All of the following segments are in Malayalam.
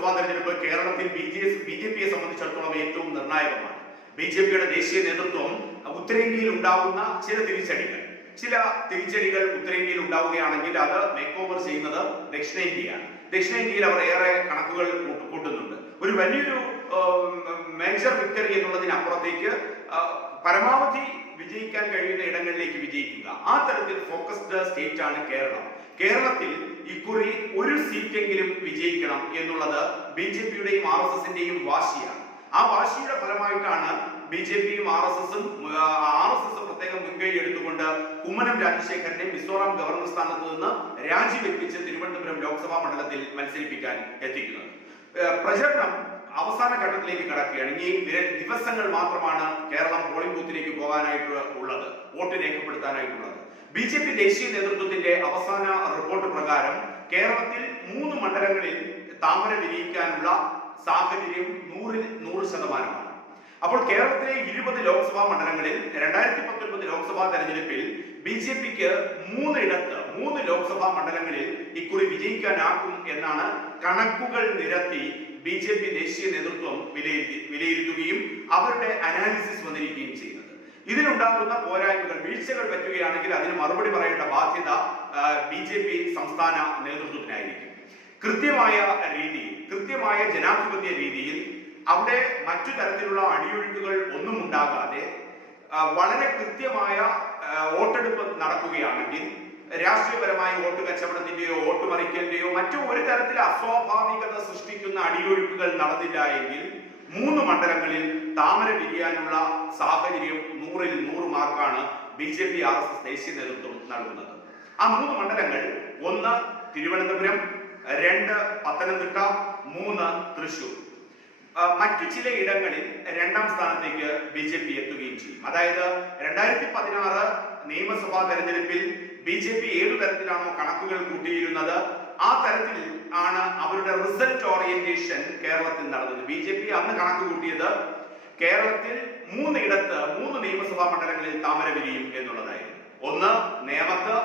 ലോക്സഭാ തെരഞ്ഞെടുപ്പ് കേരളത്തിൽ ബി ജെ ബി ജെ പിയെ സംബന്ധിച്ചിടത്തോളം ഏറ്റവും നിർണായകമാണ്. ബി ജെ പിയുടെ ദേശീയ നേതൃത്വം ഉത്തരേന്ത്യയിൽ ഉണ്ടാകുന്ന ചില തിരിച്ചടികൾ. ചില തിരിച്ചടികൾ ഉത്തരേന്ത്യയിൽ ഉണ്ടാവുകയാണെങ്കിൽ അത് മേക്ക് ഓവർ ചെയ്യുന്നത് ദക്ഷിണേന്ത്യയാണ്. ദക്ഷിണേന്ത്യയിൽ അവർ ഏറെ കണക്കുകൾ കൂട്ട- കൂട്ടുന്നുണ്ട്. ഒരു വലിയൊരു മേജർ വിക്ടറി എന്നുള്ളതിനപ്പുറത്തേക്ക് പരമാവധി വിജയിക്കാൻ കഴിയുന്ന ഇടങ്ങളിലേക്ക് വിജയിക്കുക. ആ തരത്തിൽ ഫോക്കസ്ഡ് സ്റ്റേറ്റ് ആണ് കേരളം. കേരളത്തിൽ ഇക്കുറി ഒരു സീറ്റെങ്കിലും വിജയിക്കണം എന്നുള്ളത് ബി ജെ പിയുടെയും ആർ എസ് എസിന്റെയും വാശിയാണ്. ആ വാശിയുടെ ഫലമായിട്ടാണ് ബി ജെ പിയും ആർ എസ് എസും ആർ എസ് എസ് പ്രത്യേകം മുൻകൈ എടുത്തുകൊണ്ട് കുമ്മനം രാജശേഖരനെ മിസോറാം ഗവർണർ സ്ഥാനത്ത് നിന്ന് രാജിവെപ്പിച്ച് തിരുവനന്തപുരം ലോക്സഭാ മണ്ഡലത്തിൽ മത്സരിപ്പിക്കാൻ എത്തിക്കുന്നത്. പ്രചരണം അവസാന ഘട്ടത്തിലേക്ക് കടക്കുകയാണ്. ഇനി ദിവസങ്ങൾ മാത്രമാണ് കേരളം പോളിംഗ് ബൂത്തിലേക്ക് പോകാനായിട്ട് ഉള്ളത് വോട്ട് രേഖപ്പെടുത്താനായിട്ടുള്ളത്. ബി ജെ പി ദേശീയ നേതൃത്വത്തിന്റെ അവസാന റിപ്പോർട്ട് പ്രകാരം കേരളത്തിൽ മൂന്ന് മണ്ഡലങ്ങളിൽ താമര വിരിയിക്കാനുള്ള സാഹചര്യം നൂറിൽ നൂറ് ശതമാനമാണ്. അപ്പോൾ കേരളത്തിലെ ഇരുപത് ലോക്സഭാ മണ്ഡലങ്ങളിൽ രണ്ടായിരത്തി പത്തൊൻപത് ലോക്സഭാ തെരഞ്ഞെടുപ്പിൽ ബി ജെ പിക്ക് മൂന്നിടത്ത് മൂന്ന് ലോക്സഭാ മണ്ഡലങ്ങളിൽ ഇക്കുറി വിജയിക്കാനാകും എന്നാണ് കണക്കുകൾ നിരത്തി ബി ജെ പി ദേശീയ നേതൃത്വം വിലയിരുത്തി വിലയിരുത്തുകയും അവരുടെ അനാലിസിസ് വന്നിരിക്കുകയും ചെയ്യുന്നത്. ഇതിലുണ്ടാകുന്ന പോരായ്മകൾ വീഴ്ചകൾ പറ്റുകയാണെങ്കിൽ അതിന് മറുപടി പറയേണ്ട ബാധ്യത ബി ജെ പി സംസ്ഥാന നേതൃത്വത്തിനായിരിക്കും. കൃത്യമായ രീതിയിൽ കൃത്യമായ ജനാധിപത്യ രീതിയിൽ അവിടെ മറ്റു തരത്തിലുള്ള അടിയൊഴുക്കുകൾ ഒന്നും ഉണ്ടാകാതെ വളരെ കൃത്യമായ വോട്ടെടുപ്പ് നടക്കുകയാണെങ്കിൽ രാഷ്ട്രീയപരമായ വോട്ട് കച്ചവടത്തിന്റെയോ വോട്ട് മറിക്കലിന്റെയോ മറ്റു ഒരു തരത്തിൽ അസ്വാഭാവികത സൃഷ്ടിക്കുന്ന അടിയൊഴുക്കുകൾ നടന്നില്ല എങ്കിൽ മൂന്ന് മണ്ഡലങ്ങളിൽ താമര വിരിയാനുള്ള സാഹചര്യം നൂറിൽ നൂറ് മാർക്കാണ് B J P R S S ദേശീയ നേതൃത്വം നൽകുന്നത്. ആ മൂന്ന് മണ്ഡലങ്ങൾ ഒന്ന് തിരുവനന്തപുരം രണ്ട് പത്തനംതിട്ട മൂന്ന് തൃശൂർ മറ്റു ചില ഇടങ്ങളിൽ രണ്ടാം സ്ഥാനത്തേക്ക് ബി ജെ പി എത്തുകയും ചെയ്യും. അതായത് രണ്ടായിരത്തി പതിനാറ് നിയമസഭാ തെരഞ്ഞെടുപ്പിൽ ബി ജെ പി ഏതു തരത്തിലാണോ കണക്കുകൾ കൂട്ടിയിരുന്നത് ആ തരത്തിൽ ആണ് അവരുടെ റിസൾട്ട് ഓറിയന്റേഷൻ കേരളത്തിൽ നടന്നത്. ബി ജെ പി അന്ന് കണക്ക് കൂട്ടിയത് കേരളത്തിൽ മൂന്നിടത്ത് മൂന്ന് നിയമസഭാ മണ്ഡലങ്ങളിൽ താമര വിരിയും എന്നുള്ളതായിരുന്നു. ഒന്ന് നേമത്ത്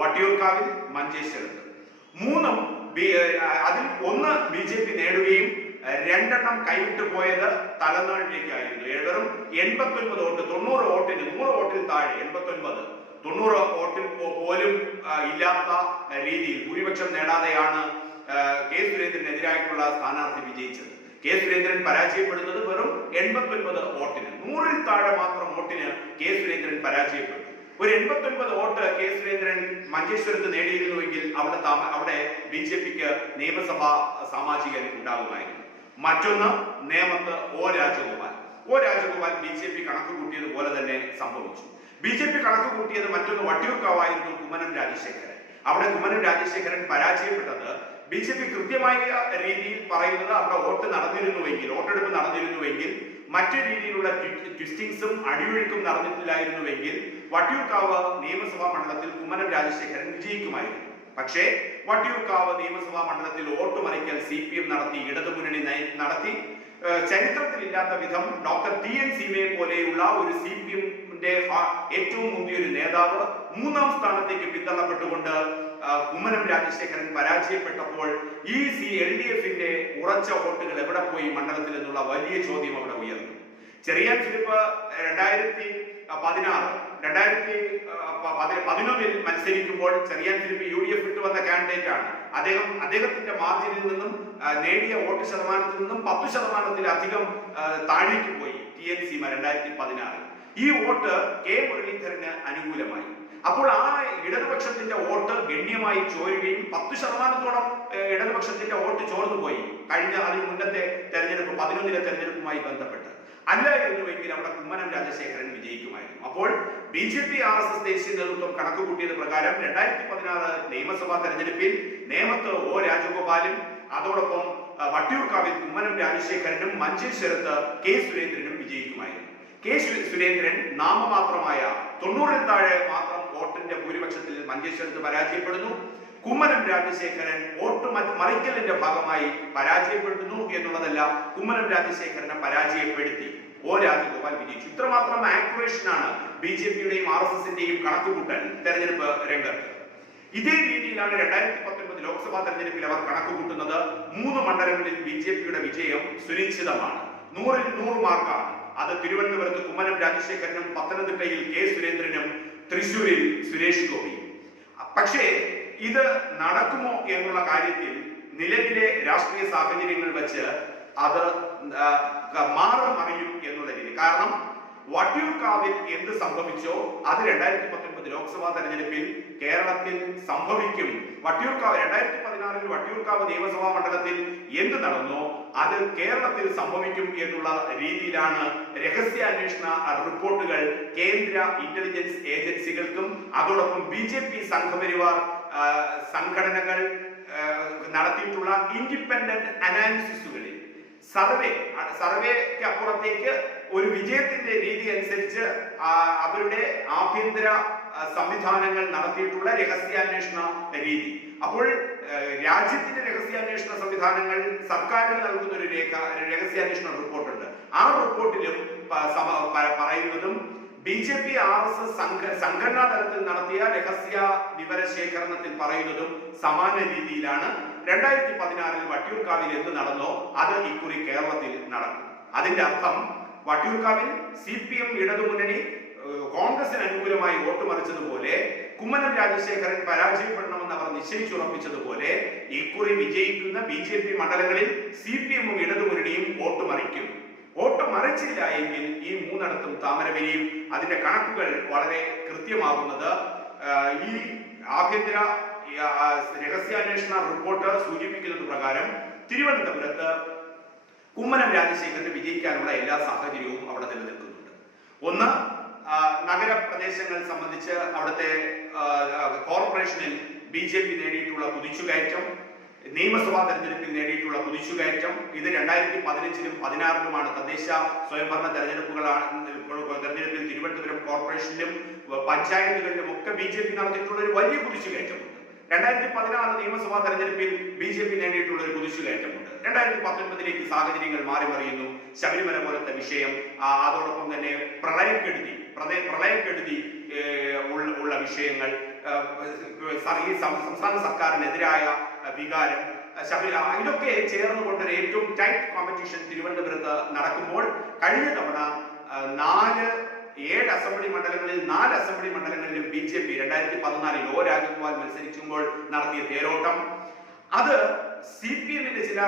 വട്ടിയൂർക്കാവിൽ മഞ്ചേശ്വരത്ത്. മൂന്നും അതിൽ ഒന്ന് ബി ജെ പി നേടുകയും രണ്ടെണ്ണം കൈവിട്ടു പോയത് തലനാട്ടിലേക്കായിരുന്നു വെറും എൺപത്തി ഒൻപത് വോട്ട് തൊണ്ണൂറ് വോട്ടിന് നൂറ് വോട്ടിൽ താഴെ എൺപത്തി ഒൻപത് തൊണ്ണൂറ് വോട്ടിൽ പോലും ഇല്ലാത്ത രീതിയിൽ ഭൂരിപക്ഷം നേടാതെയാണ് കെ സുരേന്ദ്രനെതിരായിട്ടുള്ള സ്ഥാനാർത്ഥി വിജയിച്ചത്. കെ സുരേന്ദ്രൻ പരാജയപ്പെടുന്നത് വെറും എൺപത്തി ഒൻപത് വോട്ടിന്. നൂറിൽ താഴെ മാത്രം വോട്ടിന് കെ സുരേന്ദ്രൻ പരാജയപ്പെട്ടു. ഒരു എൺപത്തി ഒൻപത് വോട്ട് കെ സുരേന്ദ്രൻ മഞ്ചേശ്വരത്ത് നേടിയിരുന്നുവെങ്കിൽ അവിടെ അവിടെ ബി ജെ പിക്ക് നിയമസഭാ സാമാജികൻ ഉണ്ടാകുമായിരുന്നു. മറ്റൊന്ന് നേമത്ത് O Rajagopal. O Rajagopal B J P കണക്ക് കൂട്ടിയതുപോലെ തന്നെ സംഭവിച്ചു. ബി ജെ പി കണക്ക് കൂട്ടിയത് മറ്റൊന്ന് വട്ടിയൂർക്കാവായിരുന്നു കുമ്മനം രാജശേഖരൻ. അവിടെ കുമ്മനം രാജശേഖരൻ പരാജയപ്പെട്ടത് ബി ജെ പി കൃത്യമായ രീതിയിൽ പറയുന്നത് അവിടെ വോട്ട് നടന്നിരുന്നുവെങ്കിൽ വോട്ടെടുപ്പ് നടന്നിരുന്നുവെങ്കിൽ മറ്റു രീതിയിലുള്ള ട്വി- ട്വിസ്റ്റിങ്സും അടിയൊഴുക്കും നടന്നിട്ടില്ലായിരുന്നുവെങ്കിൽ വട്ടിയൂർക്കാവ് നിയമസഭാ മണ്ഡലത്തിൽ കുമ്മനം രാജശേഖരൻ വിജയിക്കുമായിരുന്നു. പക്ഷേ വട്ടിയൂർക്കാവ് നിയമസഭാ മണ്ഡലത്തിൽ വോട്ട് മറിക്കൽ സി പി എം നടത്തി ഇടതുമുന്നണി നടത്തി ചരിത്രത്തിലില്ലാത്ത വിധം ഡോക്ടർ ടി എൻ സീമയെ പോലെയുള്ള ഒരു സി പി എമ്മിന്റെ ഏറ്റവും മുന്തിയ ഒരു നേതാവ് മൂന്നാം സ്ഥാനത്തേക്ക് പിന്തള്ളപ്പെട്ടുകൊണ്ട് കുമ്മനം രാജശേഖരൻ പരാജയപ്പെട്ടപ്പോൾ ഈ സി എൽ ഡി എഫിന്റെ ഉറച്ച വോട്ടുകൾ എവിടെ പോയി? മണ്ഡലത്തിൽ എന്നുള്ള വലിയ ചോദ്യം അവിടെ ഉയർന്നു. ചെറിയ ഫിലിപ്പ് രണ്ടായിരത്തി പതിനാറ് രണ്ടായിരത്തി പതിനൊന്നിൽ മത്സരിക്കുമ്പോൾ ചെറിയ ഫിലിപ്പ് യു ഡി എഫ് ഇട്ട് വന്ന കാൻഡിഡേറ്റ് ആണ്. അദ്ദേഹം അദ്ദേഹത്തിന്റെ മാർജിനിൽ നിന്നും നേടിയ വോട്ട് ശതമാനത്തിൽ നിന്നും പത്ത് ശതമാനത്തിലധികം താഴേക്ക് പോയി. ടി എൻ സീമ രണ്ടായിരത്തി പതിനാറിൽ. ഈ വോട്ട് കെ മുരളീധരന് അനുകൂലമായി. അപ്പോൾ ആ ഇടതുപക്ഷത്തിന്റെ വോട്ട് ഗണ്യമായി ചോരുകയും പത്ത് ശതമാനത്തോളം ഇടതുപക്ഷത്തിന്റെ വോട്ട് ചോർന്നു പോയി കഴിഞ്ഞ അതിന് മുന്നത്തെ തെരഞ്ഞെടുപ്പ് പതിനൊന്നിലെ തെരഞ്ഞെടുപ്പുമായി ബന്ധപ്പെട്ട്. അല്ല എന്നുവെങ്കിൽ അവിടെ കുമ്മനം രാജശേഖരൻ വിജയിക്കുമായിരുന്നു. അപ്പോൾ B J P R S S ദേശീയ നേതൃത്വം കണക്ക് കൂട്ടിയത് പ്രകാരം രണ്ടായിരത്തി പതിനാറ് നിയമസഭാ തെരഞ്ഞെടുപ്പിൽ നേമത്ത് ഒ രാജഗോപാലും അതോടൊപ്പം വട്ടിയൂർക്കാവിൽ കുമ്മനം രാജശേഖരനും മഞ്ചേശ്വരത്ത് കെ സുരേന്ദ്രനും വിജയിക്കുമായിരുന്നു. കെ സുരേന്ദ്രൻ നാമമാത്രമായ തൊണ്ണൂറിൽ താഴെ മാത്രം വോട്ടിന്റെ ഭൂരിപക്ഷത്തിൽ മഞ്ചേശ്വരത്ത് പരാജയപ്പെടുന്നു. കുമ്മനം രാജശേഖരൻ വോട്ട് മറിക്കലിന്റെ ഭാഗമായി പരാജയപ്പെടുന്നു എന്നുള്ളതല്ല കുമ്മനം രാജശേഖരനെ പരാജയപ്പെടുത്തി. ഓ രാജഗോപാൽ വിജയിച്ചു. ഇത്രമാത്രം ആക്യുറേഷൻ ആണ് ബി ജെ പിയുടെയും ആർ എസ് എസിന്റെയും കണക്കുകൂട്ടൽ തെരഞ്ഞെടുപ്പ് രംഗത്ത്. ഇതേ രീതിയിലാണ് രണ്ടായിരത്തി പത്തൊൻപത് ലോക്സഭാ തെരഞ്ഞെടുപ്പിൽ അവർ കണക്ക് കൂട്ടുന്നത് മൂന്ന് മണ്ഡലങ്ങളിൽ ബി ജെ പിയുടെ വിജയം സുനിശ്ചിതമാണ്. നൂറിൽ നൂറ് മാർക്കാണ്. അത് തിരുവനന്തപുരത്ത് കുമ്മനം രാജശേഖരനും പത്തനംതിട്ടയിൽ കെ സുരേന്ദ്രനും തൃശൂരിൽ സുരേഷ് ഗോപി. പക്ഷേ ഇത് നടക്കുമോ എന്നുള്ള കാര്യത്തിൽ നിലവിലെ രാഷ്ട്രീയ സാഹചര്യങ്ങൾ വെച്ച് അത് മാറും അറിയും എന്നുള്ള രീതി. കാരണം വട്ടിയൂർക്കാവിൽ എന്ത് സംഭവിച്ചോ അത് രണ്ടായിരത്തി പത്തൊൻപത് ലോക്സഭാ തെരഞ്ഞെടുപ്പിൽ കേരളത്തിൽ സംഭവിക്കും. വട്ടിയൂർക്കാവ് രണ്ടായിരത്തി പതിനാറിൽ വട്ടിയൂർക്കാവ് നിയമസഭാ മണ്ഡലത്തിൽ എന്ത് നടന്നോ അത് കേരളത്തിൽ സംഭവിക്കും എന്നുള്ള രീതിയിലാണ് രഹസ്യാന്വേഷണ റിപ്പോർട്ടുകൾ കേന്ദ്ര ഇന്റലിജൻസ് ഏജൻസികൾക്കും അതോടൊപ്പം ബി ജെ പി സംഘപരിവാർ സംഘടനകൾ നടത്തിയിട്ടുള്ള ഇൻഡിപെൻഡന്റ് അനാലിസിസുകളിൽ. സർവേ സർവേക്ക് അപ്പുറത്തേക്ക് ഒരു വിജയത്തിന്റെ രീതി അനുസരിച്ച് അവരുടെ ആഭ്യന്തര സംവിധാനങ്ങൾ നടത്തിയിട്ടുള്ള രഹസ്യാന്വേഷണ രീതി. അപ്പോൾ രാജ്യത്തിന്റെ രഹസ്യാന്വേഷണ സംവിധാനങ്ങൾ സർക്കാരിന് നൽകുന്ന ഒരു രേഖ രഹസ്യാന്വേഷണ റിപ്പോർട്ടുണ്ട്. ആ റിപ്പോർട്ടിലും പറയുന്നതും B J P R S S സംഘ സംഘടനാ തലത്തിൽ നടത്തിയ രഹസ്യ വിവര ശേഖരണത്തിൽ പറയുന്നതും സമാന രീതിയിലാണ്. രണ്ടായിരത്തി പതിനാറിൽ വട്ടിയൂർക്കാവിൽ എന്ത് നടന്നോ അത് ഇക്കുറി കേരളത്തിൽ നടക്കും. അതിന്റെ അർത്ഥം വട്ടിയൂർക്കാവിൽ സി പി എം ഇടതുമുന്നണി കോൺഗ്രസിന് അനുകൂലമായി വോട്ട് മറിച്ചതുപോലെ കുമ്മനം രാജശേഖരൻ പരാജയപ്പെടണമെന്ന് അവർ നിശ്ചയിച്ചുറപ്പിച്ചതുപോലെ ഇക്കുറി വിജയിക്കുന്ന ബി ജെ പി മണ്ഡലങ്ങളിൽ സി പി എമ്മും ഇടതുമുന്നണിയും വോട്ട് മറിക്കും. വോട്ട് മറിച്ചില്ല എങ്കിൽ ഈ മൂന്നിടത്തും താമരവിരിയും അതിന്റെ കണക്കുകൾ വളരെ കൃത്യമാകുന്നത് ഈ ആഭ്യന്തര രഹസ്യാന്വേഷണ റിപ്പോർട്ട് സൂചിപ്പിക്കുന്നത് പ്രകാരം തിരുവനന്തപുരത്ത് കുമ്മനം രാജശേഖരന് വിജയിക്കാനുള്ള എല്ലാ സാഹചര്യവും അവിടെ നിലനിൽക്കുന്നുണ്ട്. ഒന്ന് നഗരപ്രദേശങ്ങൾ സംബന്ധിച്ച് അവിടുത്തെ കോർപ്പറേഷനിൽ ബി ജെ പി നേടിയിട്ടുള്ള കുതിച്ചുകയറ്റം നിയമസഭാ തെരഞ്ഞെടുപ്പിൽ നേടിയിട്ടുള്ള കുതിച്ചുകയറ്റം ഇത് രണ്ടായിരത്തി പതിനഞ്ചിലും പതിനാറിലുമാണ് തദ്ദേശ സ്വയംഭരണ തെരഞ്ഞെടുപ്പുകളാണ് തെരഞ്ഞെടുപ്പിൽ തിരുവനന്തപുരം കോർപ്പറേഷനിലും പഞ്ചായത്തുകളിലും ഒക്കെ ബി ജെ പി നടത്തിയിട്ടുള്ള ഒരു വലിയ കുതിച്ചുകയറ്റമുണ്ട് രണ്ടായിരത്തി പതിനാറ് നിയമസഭാ തെരഞ്ഞെടുപ്പിൽ ബി ജെ പി നേടിയിട്ടുള്ള ഒരു കുതിച്ചുകയറ്റമുണ്ട്. രണ്ടായിരത്തി പത്തൊൻപതിലേക്ക് സാഹചര്യങ്ങൾ മാറി മറിയുന്നു ശബരിമല പോലത്തെ വിഷയം അതോടൊപ്പം തന്നെ പ്രളയക്കെടുതി പ്രളയ- പ്രളയക്കെടുതി ഉള്ള വിഷയങ്ങൾ ഈ സംസ്ഥാന സർക്കാരിനെതിരായ വികാരം ശബരിമല ശബരി ഇതൊക്കെ ചേർന്നുകൊണ്ട് ഒരു ഏറ്റവും ടൈറ്റ് കോമ്പറ്റീഷൻ തിരുവനന്തപുരത്ത് നടക്കുമ്പോൾ കഴിഞ്ഞ തവണ നാല് ഏഴ് അസംബ്ലി മണ്ഡലങ്ങളിൽ നാല് അസംബ്ലി മണ്ഡലങ്ങളിലും ബി ജെ പി രണ്ടായിരത്തി പതിനാലിൽ ഒ രാജഗോപാൽ മത്സരിക്കുമ്പോൾ നടത്തിയ തേരോട്ടം. അത് സി പി എമ്മിന്റെ ചില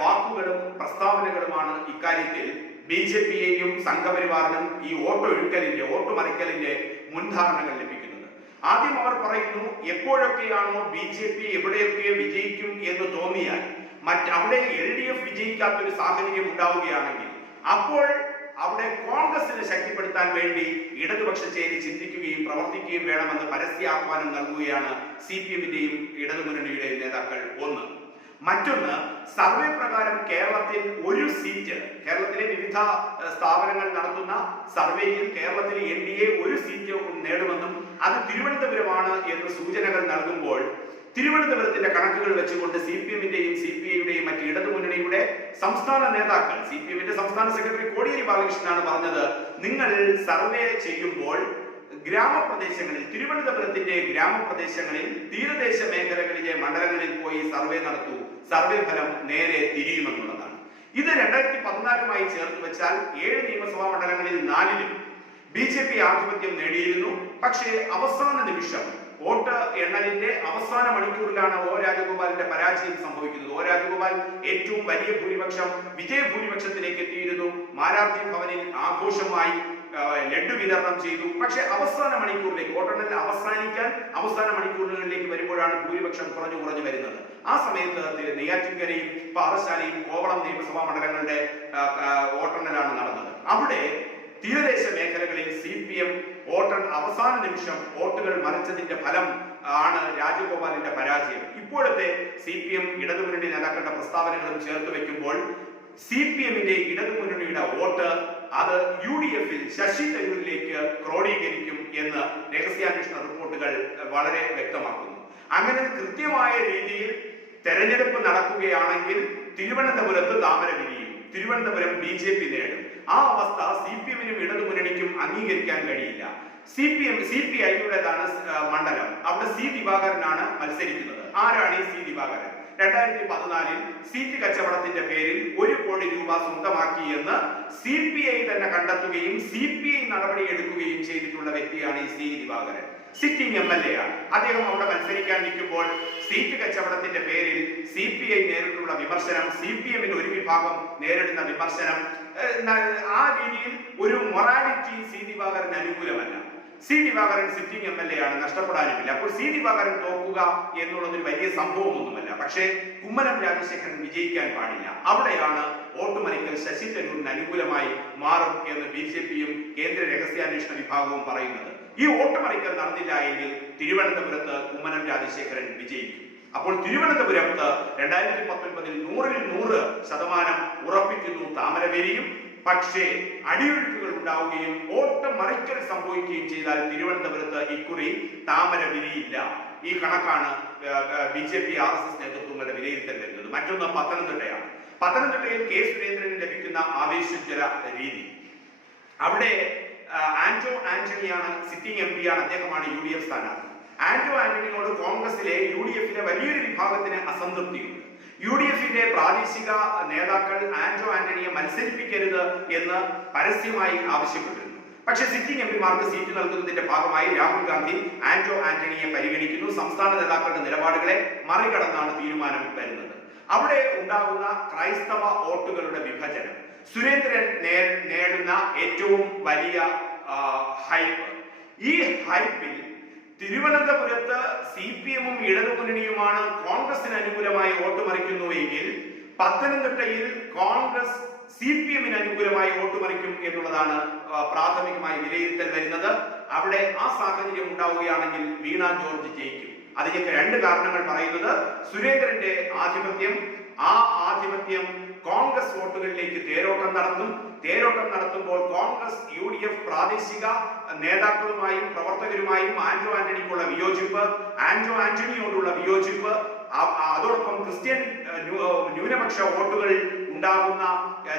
വാക്കുകളും പ്രസ്താവനകളുമാണ് ഇക്കാര്യത്തിൽ ബി ജെ പിയെയും സംഘപരിവാറിനും ഈ വോട്ടൊഴുക്കലിന്റെ വോട്ട് മറിക്കലിന്റെ മുൻധാരണകൾ ലഭിക്കുന്നത്. ആദ്യം അവർ പറയുന്നു എപ്പോഴൊക്കെയാണോ ബി ജെ പി എവിടെയൊക്കെ വിജയിക്കും എന്ന് തോന്നിയാൽ മറ്റവിടെ എൽ ഡി എഫ് വിജയിക്കാത്തൊരു സാഹചര്യം ഉണ്ടാവുകയാണെങ്കിൽ അപ്പോൾ അവിടെ കോൺഗ്രസിനെ ശക്തിപ്പെടുത്താൻ വേണ്ടി ഇടതുപക്ഷ ചേരി ചിന്തിക്കുകയും പ്രവർത്തിക്കുകയും വേണമെന്ന് പരസ്യാഹ്വാനം നൽകുകയാണ് സി പി എമ്മിന്റെയും ഇടതുമുന്നണിയുടെയും നേതാക്കൾ. ഒന്ന് മറ്റൊന്ന് സർവേ പ്രകാരം കേരളത്തിൽ ഒരു സീറ്റ് കേരളത്തിലെ വിവിധ സ്ഥാപനങ്ങൾ നടത്തുന്ന സർവേയിൽ കേരളത്തിൽ എൻ ഡി എ ഒരു സീറ്റ് നേടുമെന്നും അത് തിരുവനന്തപുരമാണ് എന്ന് സൂചനകൾ നൽകുമ്പോൾ തിരുവനന്തപുരത്തിന്റെ കണക്കുകൾ വെച്ചുകൊണ്ട് സി പി എമ്മിന്റെയും സി പി ഐയുടെയും മറ്റ് ഇടതുമുന്നണിയുടെ സംസ്ഥാന നേതാക്കൾ സി പി എമ്മിന്റെ സംസ്ഥാന സെക്രട്ടറി കോടിയേരി ബാലകൃഷ്ണനാണ് പറഞ്ഞത്. നിങ്ങൾ സർവേ ചെയ്യുമ്പോൾ ഗ്രാമപ്രദേശങ്ങളിൽ തിരുവനന്തപുരത്തിന്റെ ഗ്രാമപ്രദേശങ്ങളിൽ തീരദേശ മേഖലകളിലെ മണ്ഡലങ്ങളിൽ പോയി സർവേ നടത്തൂ. സർവേ ഫലം നേരെ തിരിയുമെന്നുള്ളതാണ്. ഇത് രണ്ടായിരത്തി പതിനാലുമായി ചേർത്ത് വെച്ചാൽ ഏഴ് നിയമസഭാ മണ്ഡലങ്ങളിൽ നാലിലും ബി ജെ പി ആധിപത്യം നേടിയിരുന്നു. പക്ഷേ അവസാന നിമിഷം വോട്ട് എണ്ണലിന്റെ അവസാന മണിക്കൂറിലാണ് ഒ രാജഗോപാലിന്റെ പരാജയം സംഭവിക്കുന്നത്. ഒ രാജഗോപാൽ ഏറ്റവും വലിയ ഭൂരിപക്ഷം വിജയ ഭൂരിപക്ഷത്തിലേക്ക് എത്തിയിരുന്നു. മാരാർജി ഭവനിൽ ആഘോഷമായി ലഡു വിതരണം ചെയ്തു. പക്ഷെ അവസാന മണിക്കൂറിലേക്ക് വോട്ടെണ്ണൽ അവസാനിക്കാൻ അവസാന മണിക്കൂറുകളിലേക്ക് വരുമ്പോഴാണ് ഭൂരിപക്ഷം കുറഞ്ഞു കുറഞ്ഞു വരുന്നത്. ആ സമയത്ത് നെയ്യാറ്റിൻകരയും പാറശാലയും കോവളം നിയമസഭാ മണ്ഡലങ്ങളുടെ വോട്ടെണ്ണലാണ് നടന്നത്. അവിടെ തീരദേശ മേഖലകളിൽ സി പി എം വോട്ടെൺ അവസാന നിമിഷം വോട്ടുകൾ മറിച്ചതിന്റെ ഫലം ആണ് രാജഗോപാലിന്റെ പരാജയം. ഇപ്പോഴത്തെ സി പി എം ഇടതുമുന്നണി നേതാക്കളുടെ പ്രസ്താവനകളും ചേർത്ത് വെക്കുമ്പോൾ സി പി എമ്മിന്റെ ഇടതുമുന്നണിയുടെ വോട്ട് അത് യു ഡി എഫിൽ ശശി തരൂരിലേക്ക് ക്രോഡീകരിക്കും എന്ന് രഹസ്യാന്വേഷണ റിപ്പോർട്ടുകൾ വളരെ വ്യക്തമാക്കുന്നു. അങ്ങനെ കൃത്യമായ രീതിയിൽ തെരഞ്ഞെടുപ്പ് നടക്കുകയാണെങ്കിൽ തിരുവനന്തപുരത്ത് താമര വിരിയും തിരുവനന്തപുരം ബി ജെ പി നേടും. ആ അവസ്ഥ സി പി എമ്മിനും ഇടതുമുന്നണിക്കും അംഗീകരിക്കാൻ കഴിയില്ല. C P M C P ഐയുടേതാണ് മണ്ഡലം. അവിടെ സി ദിവാകരനാണ് മത്സരിക്കുന്നത്. ആരാണ് ഈ സി ദിവാകരൻ? രണ്ടായിരത്തി പതിനാലിൽ സീറ്റ് കച്ചവടത്തിന്റെ പേരിൽ ഒരു കോടി രൂപ സ്വന്തമാക്കി എന്ന് സി പി ഐ തന്നെ കണ്ടെത്തുകയും സി പി ഐ നടപടി എടുക്കുകയും ചെയ്തിട്ടുള്ള വ്യക്തിയാണ് ഈ C Divakaran. Sitting M L A ആണ്. അദ്ദേഹം അവിടെ മത്സരിക്കാൻ നിൽക്കുമ്പോൾ സീറ്റ് കച്ചവടത്തിന്റെ പേരിൽ സി പി ഐ നേരിട്ടുള്ള വിമർശനം സി പി എമ്മിന് ഒരു വിഭാഗം നേരിടുന്ന വിമർശനം ആ രീതിയിൽ ഒരു മൊറാലിറ്റി സി ദിവാകരന് അനുകൂലമല്ല. C Divakaran sitting M L A ആണ് നഷ്ടപ്പെടാനുമില്ല. അപ്പോൾ സി ദിവാകരൻ തോക്കുക എന്നുള്ളത് ഒരു വലിയ സംഭവമൊന്നുമല്ല. പക്ഷേ കുമ്മനം രാജശേഖരൻ വിജയിക്കാൻ പാടില്ല. അവിടെയാണ് വോട്ടുമറിക്കൽ ശശി തരൂരിന് അനുകൂലമായി മാറും എന്ന് ബി ജെ പിയും കേന്ദ്ര രഹസ്യാന്വേഷണ വിഭാഗവും പറയുന്നത്. ഈ വോട്ടുമറിക്കൽ നടന്നില്ല എങ്കിൽ തിരുവനന്തപുരത്ത് കുമ്മനം രാജശേഖരൻ വിജയിക്കും. അപ്പോൾ തിരുവനന്തപുരത്ത് രണ്ടായിരത്തി പത്തൊൻപതിൽ നൂറിൽ നൂറ് ശതമാനം ഉറപ്പിക്കുന്നു താമരവേലിയും. പക്ഷേ അടിയൊഴുക്കുകൾ ഉണ്ടാവുകയും ഓട്ടം മറിക്കൽ സംഭവിക്കുകയും ചെയ്താൽ തിരുവനന്തപുരത്ത് ഇക്കുറി താമര വിരിയില്ല ഈ കണക്കാണ് B J P R S S നേതൃത്വങ്ങളുടെ വിലയിരുത്തൽ വരുന്നത്. മറ്റൊന്ന് പത്തനംതിട്ടയാണ്. പത്തനംതിട്ടയിൽ കെ സുരേന്ദ്രന് ലഭിക്കുന്ന ആവേശജ്വല രീതി. അവിടെ ആന്റോ ആന്റണിയാണ് സിറ്റിംഗ് എം പിയാണ് അദ്ദേഹമാണ് യു ഡി എഫ് സ്ഥാനാർത്ഥി. ആന്റോ ആന്റണിയോട് കോൺഗ്രസിലെ യു ഡി എഫിലെ വലിയൊരു വിഭാഗത്തിന് അസംതൃപ്തിയുണ്ട്. യു ഡി എഫിന്റെ പ്രാദേശിക നേതാക്കൾ ആന്റോ ആന്റണിയെ മത്സരിപ്പിക്കരുത് എന്ന് പരസ്യമായി ആവശ്യപ്പെട്ടിരുന്നു. പക്ഷേ സിറ്റിംഗ് എം പിമാർക്ക് സീറ്റ് നൽകുന്നതിന്റെ ഭാഗമായി രാഹുൽ ഗാന്ധി ആന്റോ ആന്റണിയെ പരിഗണിക്കുന്നു. സംസ്ഥാന നേതാക്കളുടെ നിലപാടുകളെ മറികടന്നാണ് തീരുമാനം വരുന്നത്. അവിടെ ഉണ്ടാകുന്ന ക്രൈസ്തവ വോട്ടുകളുടെ വിഭജനം. സുരേന്ദ്രൻ നേടുന്ന ഏറ്റവും വലിയ ഹൈപ്പ്. ഈ ഹൈപ്പിൽ തിരുവനന്തപുരത്ത് സി പി എമ്മും ഇടതുമുന്നണിയുമാണ് കോൺഗ്രസിന് അനുകൂലമായി വോട്ട് മറിക്കുന്നുവെങ്കിൽ പത്തനംതിട്ടയിൽ കോൺഗ്രസ് സി പി എമ്മിന് അനുകൂലമായി വോട്ട് മറിക്കും എന്നുള്ളതാണ് പ്രാഥമികമായി വിലയിരുത്തൽ വരുന്നത്. അവിടെ ആ സാഹചര്യം ഉണ്ടാവുകയാണെങ്കിൽ വീണ ജോർജ് ജയിക്കും. അതിലേക്ക് രണ്ട് കാരണങ്ങൾ പറയുന്നത് സുരേന്ദ്രന്റെ ആധിപത്യം. ആ ആധിപത്യം കോൺഗ്രസ് വോട്ടുകളിലേക്ക് തേരോട്ടം നടത്തും. തേരോട്ടം നടത്തുമ്പോൾ കോൺഗ്രസ് യു ഡി എഫ് പ്രാദേശിക നേതാക്കളുമായും പ്രവർത്തകരുമായും ആന്റോ ആന്റണിക്കുള്ള വിയോജിപ്പ് ആന്റോ ആന്റണിയോടുള്ള വിയോജിപ്പ് അതോടൊപ്പം ക്രിസ്ത്യൻ ന്യൂനപക്ഷ വോട്ടുകൾ ഉണ്ടാകുന്ന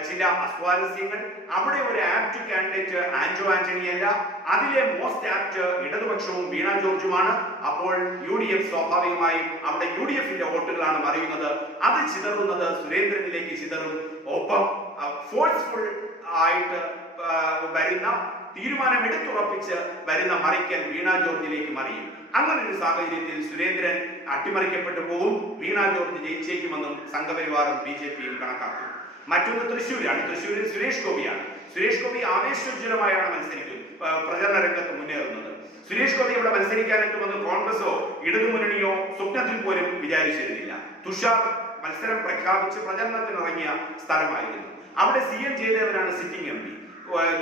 ചില അസ്വാരസ്യങ്ങൾ. അവിടെ ഒരു ആപ്റ്റ് കാൻഡിഡേറ്റ് ആന്റോ ആന്റണി അല്ല അതിലെ മോസ്റ്റ് ആപ്റ്റ് ഇടതുപക്ഷവും വീണ ജോർജുമാണ്. അപ്പോൾ യു ഡി എഫ് സ്വാഭാവികമായും അവിടെ യു ഡി എഫിന്റെ വോട്ടുകളാണ് പറയുന്നത് അത് ചിതറുന്നത് സുരേന്ദ്രനിലേക്ക് ചിതറും. ഒപ്പം ഫോഴ്സ്ഫുൾ ആയിട്ട് വരുന്ന തീരുമാനം എടുത്തുറപ്പിച്ച് വരുന്ന മറിക്കൽ വീണ ജോർജിലേക്ക് മറിയും. അങ്ങനെ ഒരു സാഹചര്യത്തിൽ സുരേന്ദ്രൻ അട്ടിമറിക്കപ്പെട്ടു പോകും വീണ ജോർജ് ജയിച്ചേക്കുമെന്നും സംഘപരിവാറും ബി ജെ പിയും കണക്കാക്കും മറ്റൊന്ന് തൃശ്ശൂരാണ്. തൃശ്ശൂരിൽ സുരേഷ് ഗോപിയാണ്. സുരേഷ് ഗോപി ആവേശോജ്വലമായാണ് മത്സരിക്കും പ്രചരണ രംഗത്ത് മുന്നേറുന്നത്. സുരേഷ് ഗോപി ഇവിടെ മത്സരിക്കാനെത്തുമെന്ന് കോൺഗ്രസോ ഇടതുമുന്നണിയോ സ്വപ്നത്തിൽ പോലും വിചാരിച്ചിരുന്നില്ല. തുഷാർ മത്സരം പ്രഖ്യാപിച്ച് പ്രചരണത്തിനിറങ്ങിയ സ്ഥലമായിരുന്നു. അവിടെ സി എം ജയദേവനാണ് സിറ്റിംഗ് എം പി.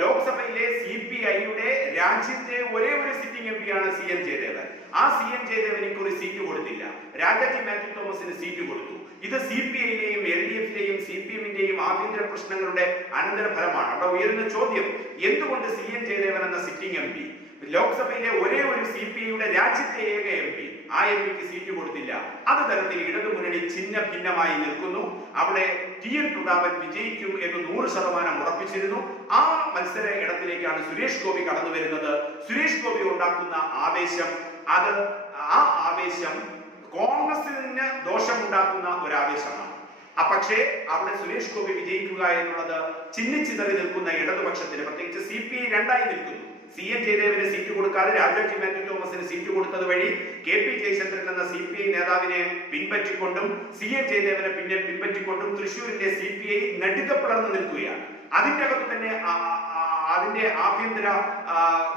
ലോക്സഭയിലെ സി പി ഐയുടെ രാജ്യത്തെ ഒരേ ഒരു സിറ്റിംഗ് എം പി ആണ് സി എം ജയദേവൻ. ആ സി എം ജയദേവനിക്ക് ഒരു സീറ്റ് കൊടുത്തില്ല. രാജാജി മാത്യു തോമസിന് സീറ്റ് കൊടുത്തു. ഇത് സി പി ഐയിലെയും എൽ ഡി എഫിലെയും സി പി എമ്മിന്റെയും ആഭ്യന്തര പ്രശ്നങ്ങളുടെ അനന്തരഫലമാണ്. അവിടെ ഉയരുന്ന ചോദ്യം. എന്തുകൊണ്ട് സി എം ജയദേവൻ എന്ന സിറ്റിംഗ് എം പി ലോക്സഭയിലെ ഒരേ ഒരു സി പി ഐയുടെ രാജ്യത്തെ ഏക എം പി ആ എം പിക്ക് സീറ്റ് കൊടുത്തില്ല. അത് തരത്തിൽ ഇടതു മുന്നണി ഛിന്ന ഭിന്നമായി നിൽക്കുന്നു. അവിടെ ടി എൻ പ്രതാപൻ വിജയിക്കും എന്ന് നൂറ് ശതമാനം ഉറപ്പിച്ചിരുന്നു. ആ മത്സര ഇടത്തിലേക്കാണ് സുരേഷ് ഗോപി കടന്നു വരുന്നത്. സുരേഷ് ഗോപി ഉണ്ടാക്കുന്ന ആവേശം അത് ആ ആവേശം കോൺഗ്രസിന് ദോഷമുണ്ടാക്കുന്ന ഒരു ആ പക്ഷേ അവിടെ സുരേഷ് ഗോപി വിജയിക്കുക എന്നുള്ളത് ചിന്നിച്ചിതറി നിൽക്കുന്ന ഇടതുപക്ഷത്തിന് പ്രത്യേകിച്ച് സി പി ഐ രണ്ടായി നിൽക്കുന്നു. സി എൻ ജയദേവിന് സീറ്റ് കൊടുക്കാതെ രാജാജി മാത്യു തോമസിന് സീറ്റ് കൊടുത്തത് വഴി കെ പി ജയചന്ദ്രൻ എന്ന സി പി ഐ നേതാവിനെ പിൻപറ്റിക്കൊണ്ടും സി എൻ ജയദേവനെ പിന്നെ പിൻപറ്റിക്കൊണ്ടും തൃശൂരിന്റെ സി പി ഐ നെടുക്കപ്പിളർന്നു നിൽക്കുകയാണ്. അതിന്റെ അകത്ത് തന്നെ അതിന്റെ ആഭ്യന്തര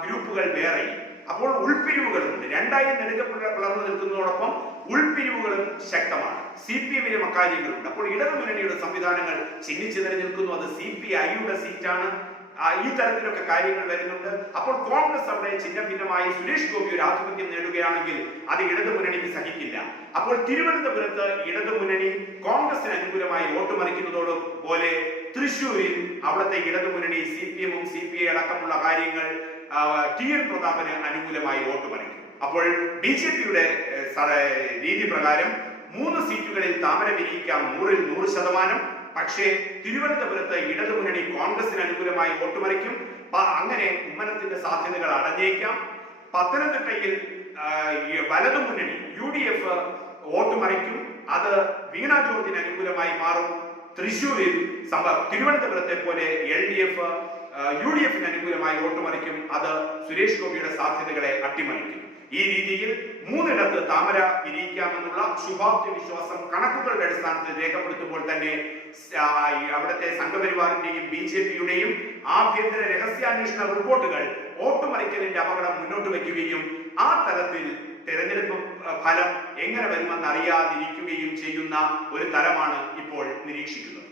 ഗ്രൂപ്പുകൾ വേറെ അപ്പോൾ ഉൾപിരിവുകളുണ്ട് രണ്ടായി നെടുക്കപ്പിള പിളർന്നു നിൽക്കുന്നതോടൊപ്പം ഉൾപിരിവുകളും ശക്തമാണ്. സി പി എമ്മിലും അക്കാര്യങ്ങളുണ്ട് അപ്പോൾ ഇടതുമുന്നണിയുടെ സംവിധാനങ്ങൾ ചിഹ്നിച്ചു നിൽക്കുന്നു അത് സി പി ഐയുടെ സീറ്റാണ്. ഈ തരത്തിലൊക്കെ കാര്യങ്ങൾ വരുന്നുണ്ട്. അപ്പോൾ കോൺഗ്രസ് അവിടെ ചിഹ്ന ഭിന്നമായി സുരേഷ് ഗോപി ഒരു ആധിപത്യം നേടുകയാണെങ്കിൽ അത് ഇടതുമുന്നണിക്ക് സഹിക്കില്ല. അപ്പോൾ തിരുവനന്തപുരത്ത് ഇടതുമുന്നണി കോൺഗ്രസിന് അനുകൂലമായി വോട്ട് മറിക്കുന്നതോട് പോലെ തൃശൂരിൽ അവിടുത്തെ ഇടതുമുന്നണി സി പി എമ്മും സി പി ഐ അടക്കമുള്ള കാര്യങ്ങൾ ടി എൻ പ്രതാപന് അനുകൂലമായി വോട്ട് മറിക്കും. അപ്പോൾ ബി ജെ പിയുടെ രീതി പ്രകാരം മൂന്ന് സീറ്റുകളിൽ താമര വിരിയിക്കാം നൂറിൽ നൂറ് ശതമാനം. പക്ഷേ തിരുവനന്തപുരത്ത് ഇടതുമുന്നണി കോൺഗ്രസിന് അനുകൂലമായി വോട്ട് മറിക്കും. അങ്ങനെ കുമ്മനത്തിന്റെ സാധ്യതകൾ അടഞ്ഞേക്കാം. പത്തനംതിട്ടയിൽ വലതു മുന്നണി യു ഡി എഫ് വോട്ട് മറിക്കും. അത് വീണ ജോർജിന് അനുകൂലമായി മാറും. തൃശൂരിൽ സംഭവം തിരുവനന്തപുരത്തെ പോലെ L D F U D എഫിന് അനുകൂലമായി വോട്ട് മറിക്കും. അത് സുരേഷ് ഗോപിയുടെ സാധ്യതകളെ അട്ടിമറിക്കും. ഈ രീതിയിൽ മൂന്നിടത്ത് താമര വിരിയിക്കാമെന്നുള്ള ശുഭാപ്തി വിശ്വാസം കണക്കുകളുടെ അടിസ്ഥാനത്തിൽ രേഖപ്പെടുത്തുമ്പോൾ തന്നെ അവിടുത്തെ സംഘപരിവാറിന്റെയും ബി ജെ പിയുടെയും ആഭ്യന്തര രഹസ്യാന്വേഷണ റിപ്പോർട്ടുകൾ വോട്ടുമറിക്കലിന്റെ അപകടം മുന്നോട്ട് വയ്ക്കുകയും ആ തലത്തിൽ തെരഞ്ഞെടുപ്പ് ഫലം എങ്ങനെ വരുമെന്ന് അറിയാതിരിക്കുകയും ചെയ്യുന്ന ഒരു തലമാണ് ഇപ്പോൾ നിരീക്ഷിക്കുന്നത്.